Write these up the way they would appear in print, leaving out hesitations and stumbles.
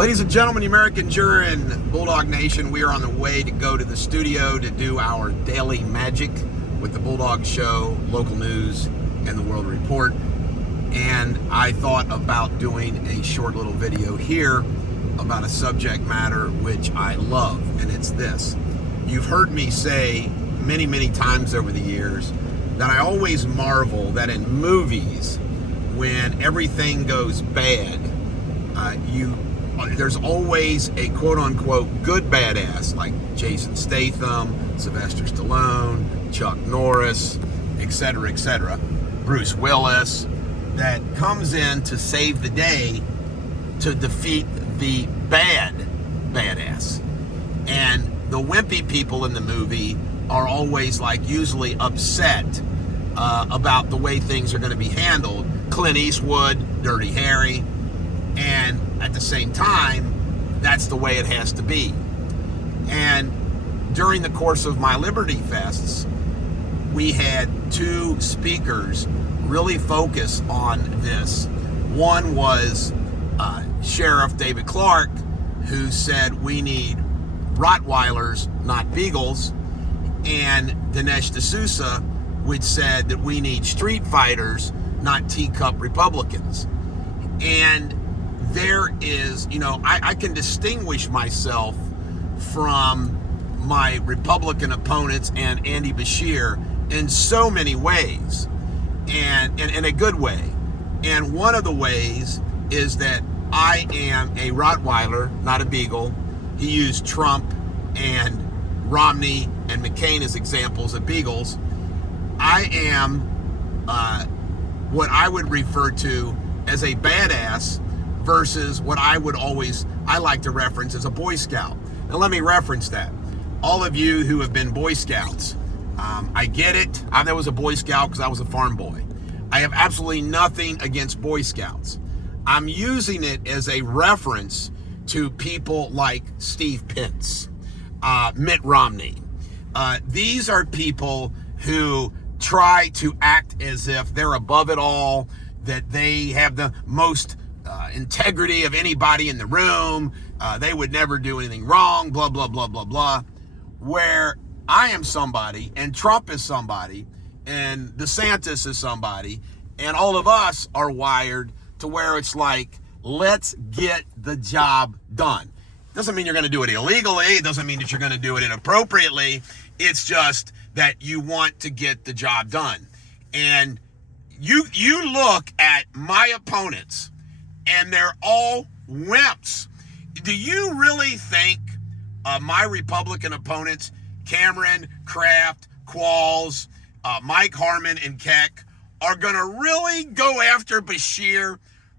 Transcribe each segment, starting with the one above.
Ladies and gentlemen, the American juror and Bulldog Nation, we are on the way to go to the studio to do our daily magic with the Bulldog Show, local news, and the World Report. And I thought about doing a short little video here about a subject matter which I love, and it's this. You've heard me say many, many times over the years that I always marvel that in movies, when everything goes bad, there's always a quote-unquote good badass like Jason Statham, Sylvester Stallone, Chuck Norris, etc., Bruce Willis, that comes in to save the day to defeat the badass. And the wimpy people in the movie are always usually upset about the way things are going to be handled. Clint Eastwood, Dirty Harry, and at the same time, that's the way it has to be. And during the course of my Liberty Fests, we had two speakers really focus on this. One was Sheriff David Clark, who said we need Rottweilers, not Beagles, and Dinesh D'Souza, which said that we need street fighters, not teacup Republicans. And there is, I can distinguish myself from my Republican opponents and Andy Beshear in so many ways, and in a good way. And one of the ways is that I am a Rottweiler, not a Beagle. He used Trump and Romney and McCain as examples of Beagles. I am what I would refer to as a badass versus what I like to reference as a Boy Scout. Now let me reference that. All of you who have been Boy Scouts, I get it. I was a Boy Scout because I was a farm boy. I have absolutely nothing against Boy Scouts. I'm using it as a reference to people like Steve Pence, Mitt Romney. These are people who try to act as if they're above it all, that they have the most integrity of anybody in the room. They would never do anything wrong, blah, blah, blah, blah, blah. Where I am somebody, and Trump is somebody, and DeSantis is somebody, and all of us are wired to where it's like, let's get the job done. Doesn't mean you're going to do it illegally. It doesn't mean that you're going to do it inappropriately. It's just that you want to get the job done. And you look at my opponents, and they're all wimps. Do you really think my Republican opponents, Cameron, Kraft, Qualls, Mike Harmon, and Keck, are going to really go after Beshear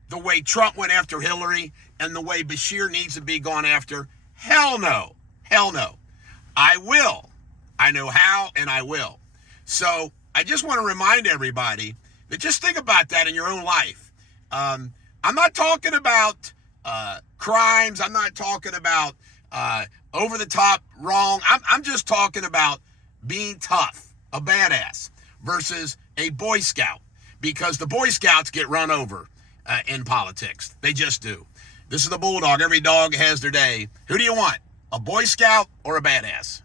the way Trump went after Hillary and the way Beshear needs to be gone after? Hell no. Hell no. I will. I know how, and I will. So I just want to remind everybody that just think about that in your own life. I'm not talking about crimes. I'm not talking about over-the-top wrong. I'm just talking about being tough, a badass, versus a Boy Scout, because the Boy Scouts get run over in politics. They just do. This is the Bulldog. Every dog has their day. Who do you want, a Boy Scout or a badass?